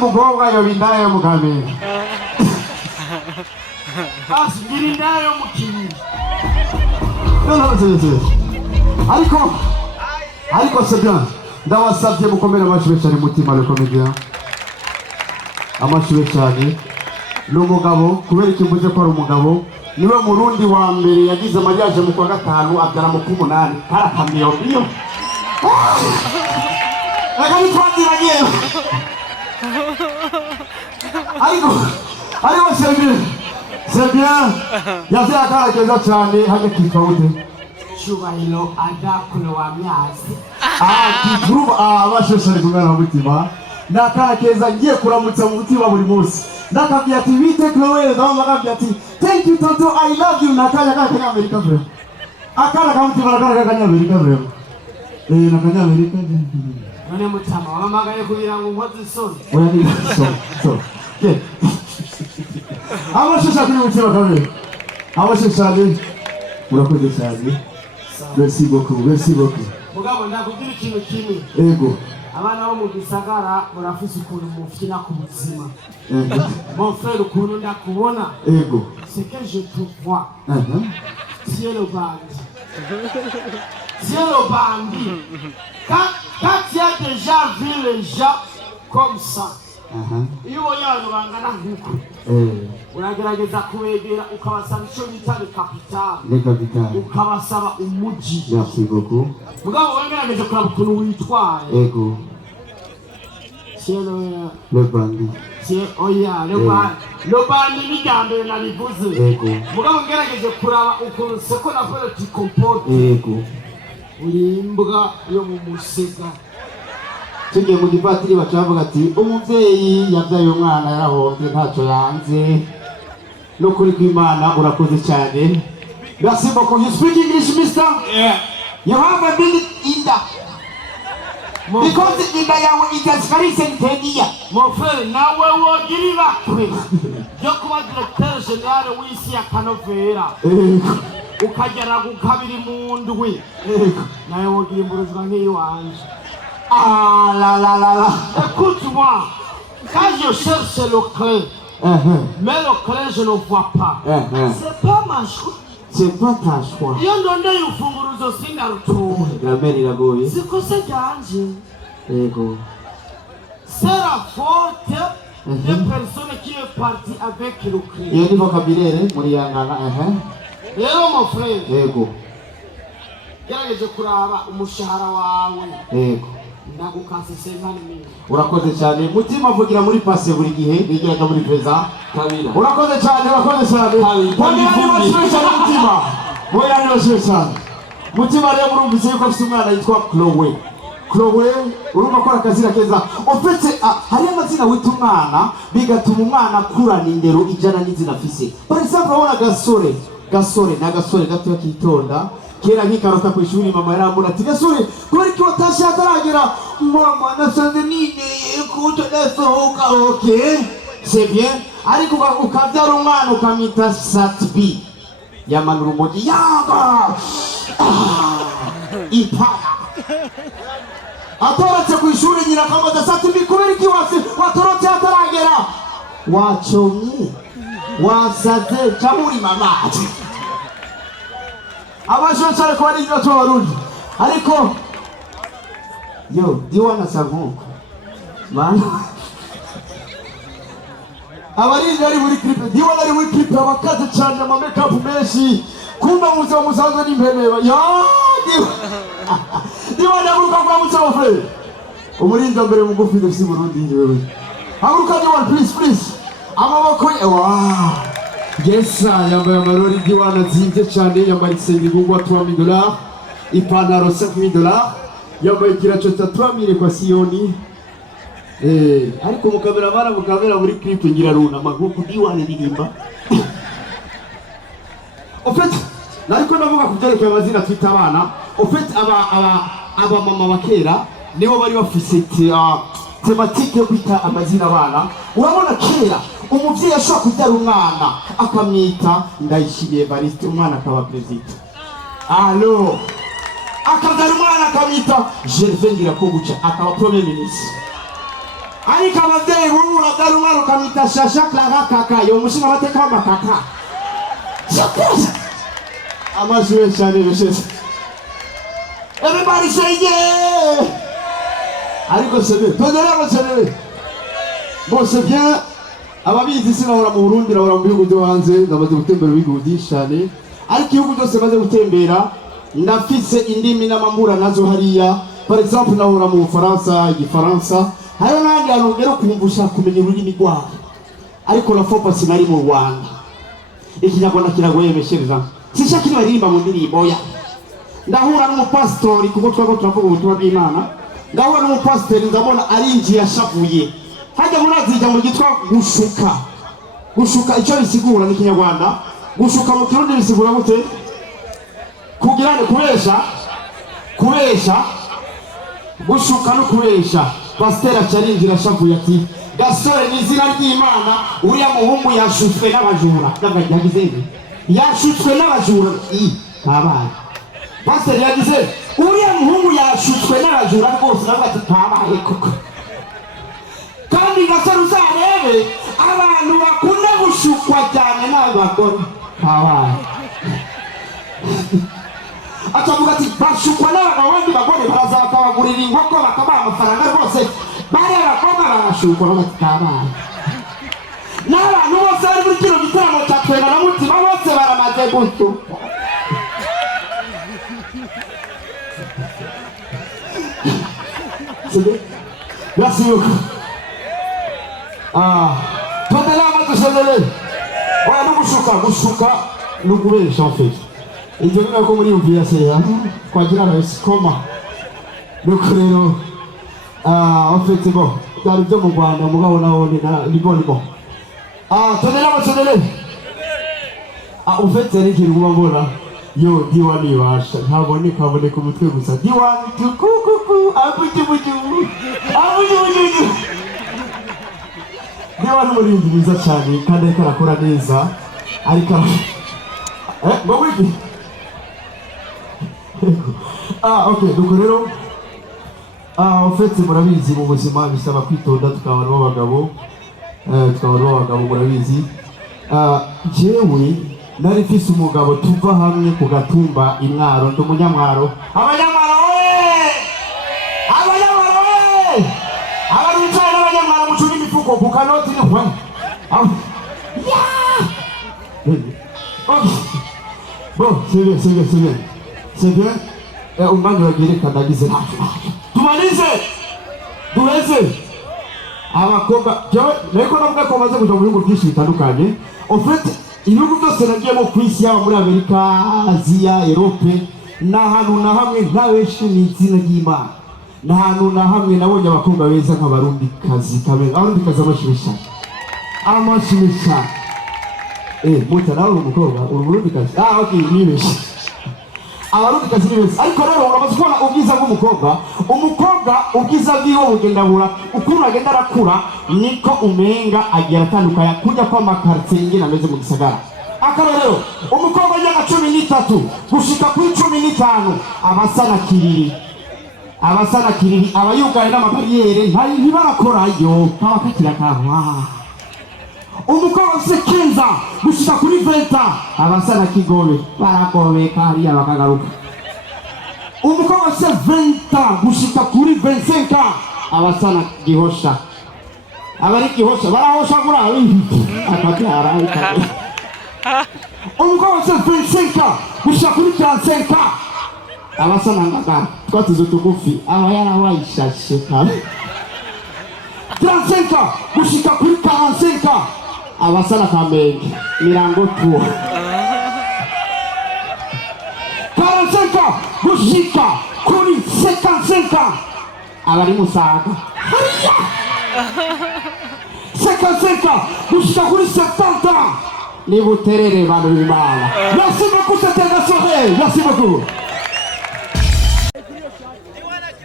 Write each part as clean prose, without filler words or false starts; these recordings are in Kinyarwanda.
mukobwa yobindayo mukamira basi ngirindayo mukinyi ariko c'est bien ndabasabye mukomere amashube cyane mutima le comédien amashube cyane n'umugabo kubera ikimbuze ko ari umugabo niwe murundi wa mbere yagize mariage mu kwa gatanu abyara mu kumunani karakamyo iyo akari twaziranye ariko c'est bien yavuye akara keza cyane hage kitwa ute cyubahiro adakule wa myazi kitruba abasheshe kumena mutima nakara keza ngiye kuramutsa mu mutima buri munsi nakabya ati bite Chloe ndamva kabya ati thank you Toto I love you nakanya kanya America bro akara kamutima nakara kanya America bro nakanya America none mutama wamagaye kubira ngo nkoze isoni oya ni so abasheshe kuri mutima kabiri abasheshe urakoze cyane merci beaucoup mugabo ndakubwira ikintu kimwe ego abana bo mu gisagara barafise ukuntu mufina ku buzima mon frère ukuntu ndakubona ego c'est que je te vois cielo bandi quand tu as déjà vu les gens comme ça iyo abantu bangana nk'uko uragerageza kubegera ukabasaba icyo bita le capital ukabasaba umuji merci beaucoup mugabo wengerageje kuraba ukuntu witwaye ego le bandi le bandi n'ijyambere nabivuze mugabo ngerageje kuraba ukuntu seko na fere tu comporte uri imbwa yo mu musega tugiye mu gifatiri bacavuga ati umuvyeyi yavyaye umwana yarahombye ntacyo yanze no kuri kw'Imana urakoze cyane merci beaucoup you speak English mister you have a big inda because inda yawe itaskarise nteniya mon frère nawe wogirira kwe yo kuba directeur général w'isi ya Kanovera ukagera gukabiri mu ndwi nawe wogira imburuzwa nk'iwanje Écoute-moi, quand je cherche le clé, mais le clé je ne le vois pas. C'est pas ma choix. C'est pas ta choix. Iyo ndonde ufunguruzo singarutowe. Siko se janje. Ego. C'est la faute des personnes qui est parti avec le clé. Iyo ni vocabulaire muri yangana Rero mon frère. Ego. Gerageje kuraba umushahara wawe. Ego. Urakoze cyane mutima avugira muri passe buri gihe nigeraga muri peza kabira urakoze cyane mutima moya niyo cyane mutima rero murumvise yuko afite umwana yitwa Chloe urumva ko akazira keza ofete hari amazina wita umwana bigatuma umwana akurana indero ijana n'izina afise par exemple abona gasore gato kitonda kera nkikarota ku ishuri mama yarambura ati gasore kubera ko watashe ataragera mama nasanze nine kuto dasohoka okay c'est bien ariko ukabyara umwana ukamita Satbi yamanura umugi yanga ipara atorotse ku ishuri nyina kamaza Satbi kubera ko watorotse ataragera wacomye wasaze chamuri mama abashonsare ko ari nyo Warundi ariko yo diwana savuko man abarinzi ari muri clip diwana ari muri clip abakaze cyane ama makeup menshi kumba muze musanzwe n'impemeba yo diwana guruka kwa mutsofe umurinzi mbere mugufi dufite Burundi wewe haguruka diwana please amaboko wow yes yambaye amarori diwana nziza cyane yambaye isengeri wa $3000 ipantaro $5000 yambaye kiracho cha 3000 kwa sioni ariko mukamera muri clip ngira runa maguku diwana ndirimba en fait nariko navuga kubyerekeye amazina twita abana en fait aba mama bakera nibo bari bafise thématique yo kwita amazina abana urabona kera umuvyeyi ashobora kubyara umwana akamwita Ndayishimiye Evariste umwana akaba president allo akabyara umwana akamwita Gervais Ndirakobuca akaba premier ministre ariko ababyeyi b'ubu uradari umwana ukamwita shasha Clara kaka yo umushinga amateka w'amakaka amajwi menshi cyane bisheze everybody say yeah ariko sebe tondera abasebe bose bien ababizi sinahora mu Burundi nahora mu bihugu byo hanze ndamaze gutembera ibihugu byinshi cyane ariko ibihugu byose maze gutembera ndafise indimi n'amambura nazo hariya par exemple nahora mu Faransa igifaransa hayo nandi hantu ngero kumvusha kumenya ururimi rwabo ariko la fois passé nari mu Rwanda ikinyarwanda kiragoye meshereza sishaka ni baririmba mu ndirimbo ya ndahura n'umupastori kuko twago turavuga ubutumwa bw'Imana ndahura n'umupastori ndabona arinjiye ashavuye hajya murazija mu gitwa gushuka icyo bisigura ni kinyarwanda gushuka mu kirundi bisigura gute kugira ne kubesha gushuka no kubesha pasteur acarinjira ashavuye ati gasore ni izina ry'Imana uriya muhungu yashutswe n'abajura yagize yashutswe n'abajura kabaye pasteur yagize uriya muhungu yashutswe n'abajura rwose nawe ati kabaye koko kandi gasore uzarebe abantu bakunda gushukwa cyane n'abagore kabaye acavuga ati bashukwa n'abandi bagore baraza bakabagurira inkoko bakabaha amafaranga rwose bari abakobwa barashukwa bagatabaye n'abantu bose bari muri kino gitaramo cya Twera na Mutima bose baramaze gutyo merci beaucoup tondela amatusendele oya gushuka n'ukubesha en fait ibyo bino ko muri umviya seya kwagira abasikoma nuko rero en fait bon byari byo mu Rwanda mugabo naho ni bon tondela amatusendele en fait c'est qui ruba mbona yo diwani basha ntaboneka umutwe gusa diwani kukuku abujubuju diwani muri nziza cyane kandi ariko arakora neza ariko ngo wiki okay donc rero en fait murabizi mu buzima bisaba kwitonda tukabana n'abagabo murabizi jewe nari mfise umugabo tuva hamwe ku gatumba Imwaro ndo munyamwaro abanyamwaro abarucaye n'abanyamwaro mucuni imifuko ku kanoti ni hwa bon c'est bien umwanya wagereka ndagize tumalize duheze abakobwa ariko navuga ko bamaze kuja mu bihugu byinshi bitandukanye en fait ibihugu byose nagiyemo ku isi yaba muri Amerika Aziya Europe n'ahantu na hamwe ntaweshi ni izina ry'Imana n'ahantu na hamwe nabonye abakobwa beza nk'abarundikazi amashimisha muta nawe umukobwa urumurundikazi okay nibeshi abarundikazi nibeshi ariko rero uramaze kubona ubwiza bw'umukobwa ubwiza bwiwe bugendabura ukuntu agenda arakura niko umenga agira atandukanye kujya kwa makartier ingena ameze mu gisagara akarorero umukobwa y'aka 13 gushika kuri 15 abasana kiriri abayugaye n'amabariyere ntibarakorayo kabakatira kahwa umukobwa usekenza gushika kuri 20 abasana kigobe baragobeka hariya bakagaruka umukobwa se 20 gushika kuri 25 abasana gihosha abari gihosha barahosha kuri akabyara umukobwa se 25 gushika kuri 35 abasana ngaka twatuzo tugufi abayara wayishashe kale 35 gushika kuri 45 abasana kamenge mirango tuo 45 gushika kuri 55 abari musaga 55 gushika kuri 70 ni buterere bantu b'Imana. Merci beaucoup, c'était la soirée. Merci beaucoup.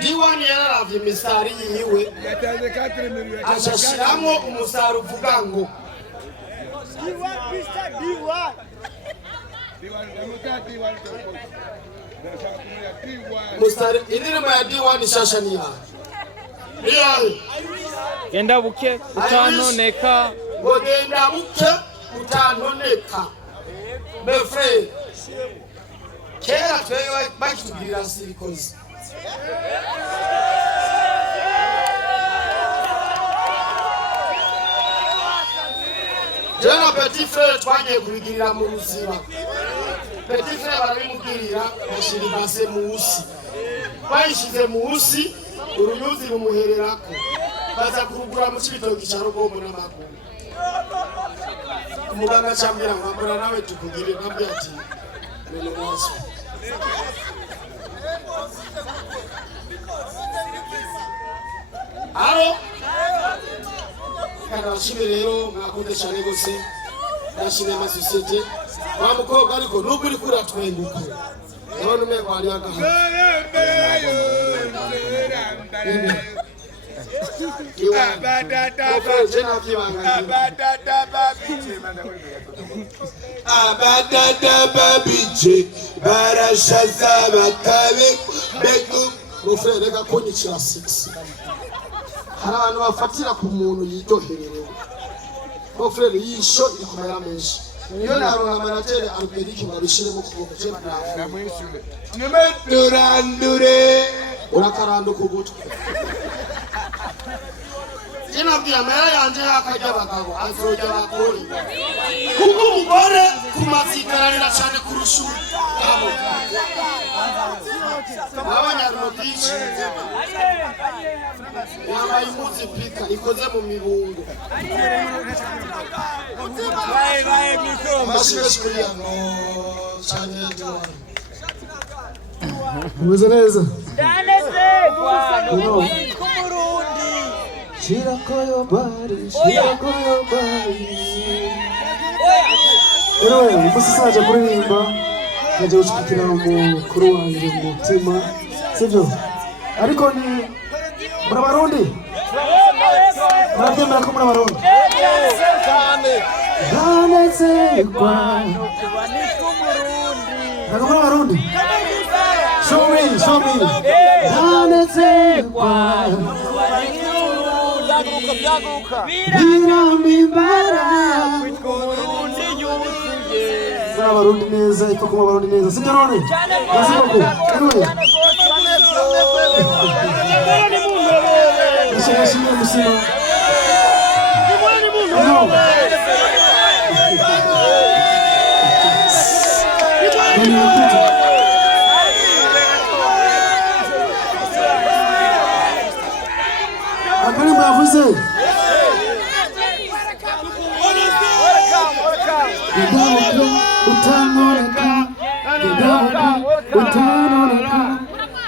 Diwani yararavye misari yiwe ashashiramo umusaro uvuga ngo Mustari indirima ya diwani shashania. genda buke utanoneka ngo genda buke utanoneka mes frères kera twewe bakitubwirira sirikozi jana petit frère twagiye kubigirira mu ruziba petit frère barabimubwirira bashira ibase munsi bayishize munsi uruyuzi rumuhererako baza kurugura mu cibitoki ca Rugombo n'amaguru umuganga cyambira ngo ambura nawe tukugire nabyo ati none wazo aro kana shibe rero mwakunde cyane gose nashime ma societe wa mukobwa ariko nubwo uri kura twenguka none umwe kwari agaha abadada babije barashaza bakabe bego mufrere gakonyikira 6 hari abantu bafatira ku muntu yitohererewe mufrere yisho ikomera menshi iyo naronka manager Alberic ngabishire mu kuboko cye namwishure durandure urakaranduka ugutwe Jinabwiye amera yanje yakajya abagabo azojya bakora kuko umugore kumazigaranira cyane kurusha abo abanyarubici yambaye impuzu pika ikoze mu mibungo umeze neza Shirakoyo bari Ewe, umusisaje kuririmba Naje gushikira umukuru wanjye mu mutima Sivyo? Ariko ni muri Abarundi Murabyemera ko muri Abarundi Ndanezerwa Ntabwo muri Abarundi Show me Ndanezerwa Biramimbara Abarundi neza iko kuma Abarundi neza sibyo none Nasiboko anyway Nishimye musima Akari mwavuze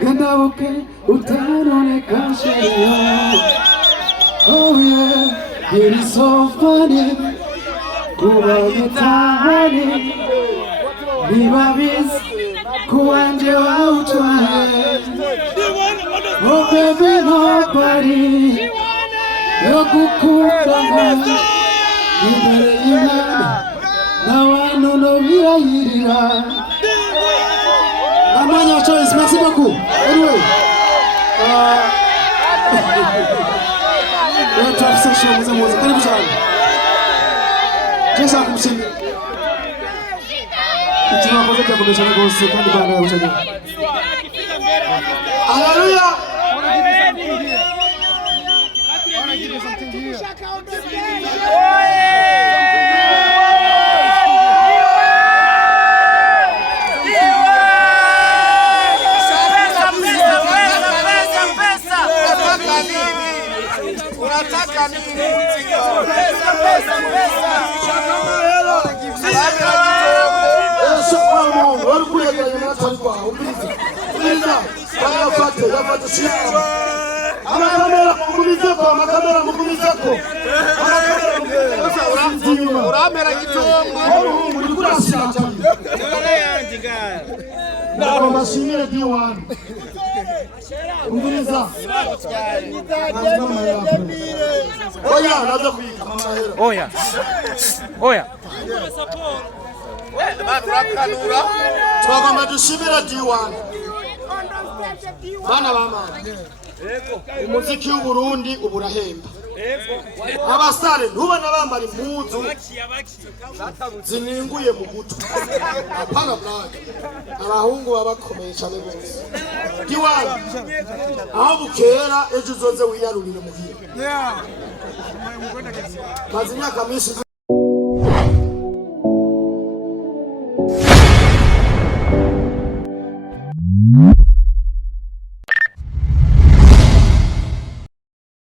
Gendabuke utanoneka sheria Oh yeah, it is so funny Kuba gitahani Bibabiz Kuwanje wa utwahe Oh baby nobody Yokukundana Imbere y'Imana N'abantu no birayirira Amanya choice, merci beaucoup. Anyway, top section muza muza. Karibu sana. Jesa kumshindi. Tunakoze kwa kumshana gose kandi bana ushaka. Hallelujah. Unataka nini? Pesa. Mungu, walikuja kwenye matani kwa uliza. Yapate siya. Ama kamera mugumizeko. Uramera kitongo. Ulikula siya. Na mashine D1. Uliza. Oya, naza kuika mama hero. Oya. Twagomba dushimira D1. Bana bama. Umuziki w'u Burundi uburahemba. abasare ntubona bambara impuzu zininguye mu mutwe apana blague abahungu babakomeye cyane bose giwani aho bukera ejo uzoze wiyarurire muhira maze imyaka myinshi